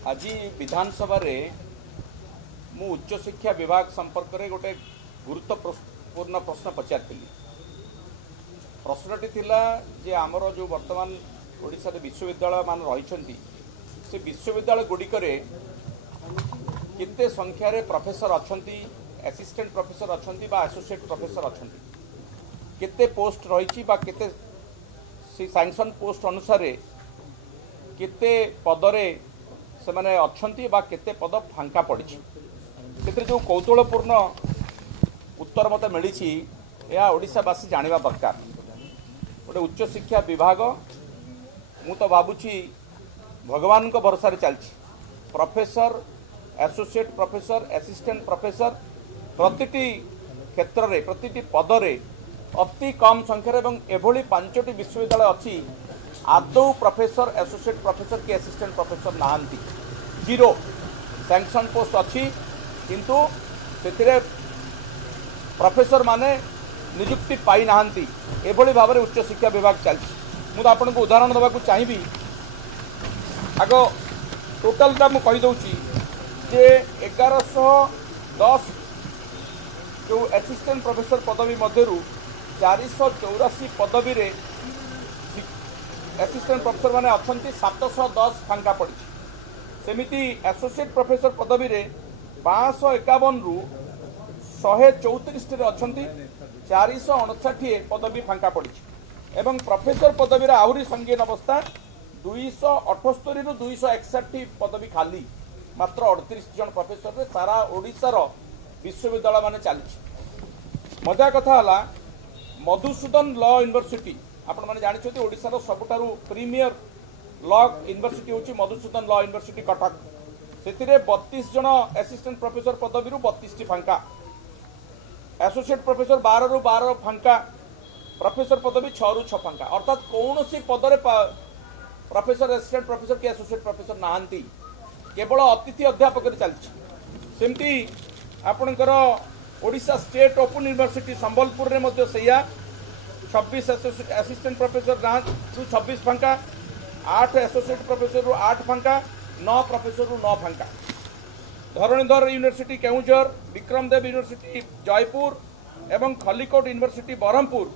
आज विधानसभा रे मु उच्च शिक्षा विभाग संपर्क में गोटे गुरुत्वपूर्ण प्रश्न पचारि प्रश्नटी थिला जे आमर जो वर्तमान ओडिशा विश्वविद्यालय मान रही से विश्वविद्यालय गुड़िक केते संख्यार प्रोफेसर अच्छी असिस्टेंट प्रोफेसर अच्छी एसोसिएट प्रोफेसर अच्छी केते पोस्ट रही केते सैंक्शन पोस्ट अनुसार केते पदरे से माने अच्छी केते पद फांका पड़ी से जो कौतूहलपूर्ण उत्तर मत मिली या ओडिशावासी जानिबा दरकार गोटे उच्च शिक्षा विभाग मु तो भावुची भगवान को भरोसा चलछि professor associate professor assistant professor प्रतिटी क्षेत्र में प्रतिटी पदरे अति कम संख्यार एवं एभली 5टी विश्वविद्यालय अच्छी आदौ प्रोफेसर एसोसिएट प्रोफेसर कि असिस्टेंट प्रोफेसर नहांती जीरो सैंक्शन पोस्ट अच्छी किंतु से प्रोफेसर माने नियुक्ति पाई नहांती एभली भाव में उच्च शिक्षा विभाग चलछि मु आपन को उदाहरण देवा चाहिए आग टोटालटा मु कहि दउची जे 1110 जो असिस्टेंट प्रोफेसर पदवी मध्यरु 484 पदवी रे असिस्टेंट प्रोफेसर माने अछंती 710 फांका पड़ी सेमिति एसोसिएट प्रोफेसर पदवी रे 551 रु 134 रे अछंती 459 पदवी फांका पड़ी एवं प्रोफेसर पदवी रे आहुरी संगीन अवस्था 278 रु 261 पदवी खाली मात्र 38 जन प्रोफेसर रे सारा ओडिशार विश्वविद्यालय माने चली मजा कथा हला मधुसूदन लॉ यूनिवर्सिटी आपण माने जानि छथि ओडिशार सबटारु प्रीमियर लॉ यूनिवर्सिटी होची मधुसूदन लॉ यूनिवर्सिटी कटक सेतिरे 32 जन असिस्टेंट प्रोफेसर पदवी रु 32 टी फांका एसोसिएट प्रोफेसर 12 रु 12 फांका प्रोफेसर पदवी 6 रु 6 फांका अर्थात कौनसी पदरे प्रोफेसर असिस्टेंट प्रोफेसर कि एसोसिएट प्रोफेसर नहांती केवल अतिथि अध्यापक चलछि सेमती आपणकर Odisha state open university Sambalpur रे मध्य सैया 26 असिस्टेंट प्रोफेसर रु 26 फांका 8 एसोसिएट प्रोफेसर रु 8 फांका 9 प्रोफेसर रु 9 फांका धरणीधर यूनिवर्सिटी केउझर विक्रमदेव यूनिवर्सिटी जयपुर एवं Khallikote university Berhampur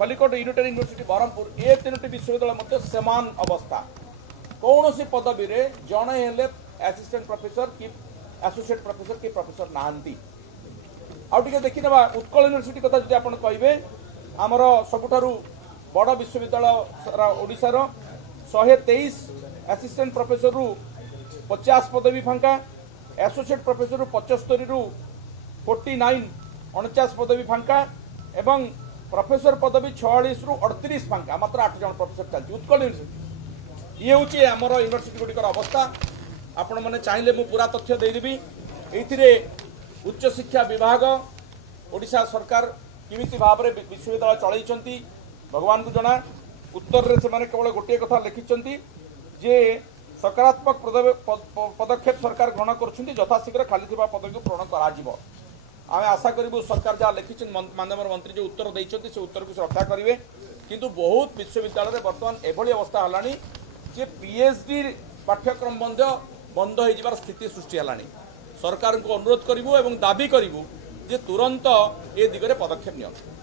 Khallikote unitary university Berhampur ये 3टी विश्वविद्यालय मध्य समान अवस्था कौन सी पदवी रे जड़े हेले असिस्टेंट प्रोफेसर कि एसोसिएट प्रोफेसर कि प्रोफेसर नहांती आउ टिके देखि नबा उत्कल यूनिवर्सिटी कथा जदि आपण कहिबे हमर सबुठारु बड़ विश्वविद्यालय ओडिसा रो 123 असिस्टेंट प्रोफेसर रु 50 पदवी फांका एसोसिएट प्रोफेसर रु 75 रु 49 49 पदवी फांका एवं प्रोफेसर पदवी 46 रु 38 फांका मात्र 8 जन प्रोफेसर चलती उत्कल यूनिवर्सिटी ये हूँ आमर यूनिवर्सिटी गुड़िकर अवस्था आपण मैंने चाहिए मु पूरा तथ्य देदेवी ये उच्च शिक्षा विभाग ओडिशा सरकार किमिति भाव में विश्वविद्यालय चलती भगवान को जना उत्तर से केवल गोटे कथा लिखिं जे सकारात्मक पदक्षेप सरकार ग्रहण कर यथाशीघ्र खाली पदवी को पूरण कर आम आशा करूँ सरकार जहाँ लिखि माननीय मंत्री जो उत्तर देते से उत्तर को रक्षा करेंगे किंतु बहुत विश्वविद्यालय बर्तमान एभली अवस्था है जे पीएचडी पाठ्यक्रम बंद हो स्थिति सृष्टि है सरकार को अनुरोध करूँ और दाबी करूँ जे तुरंत ए दिगरे पदक्षेप नियंतु।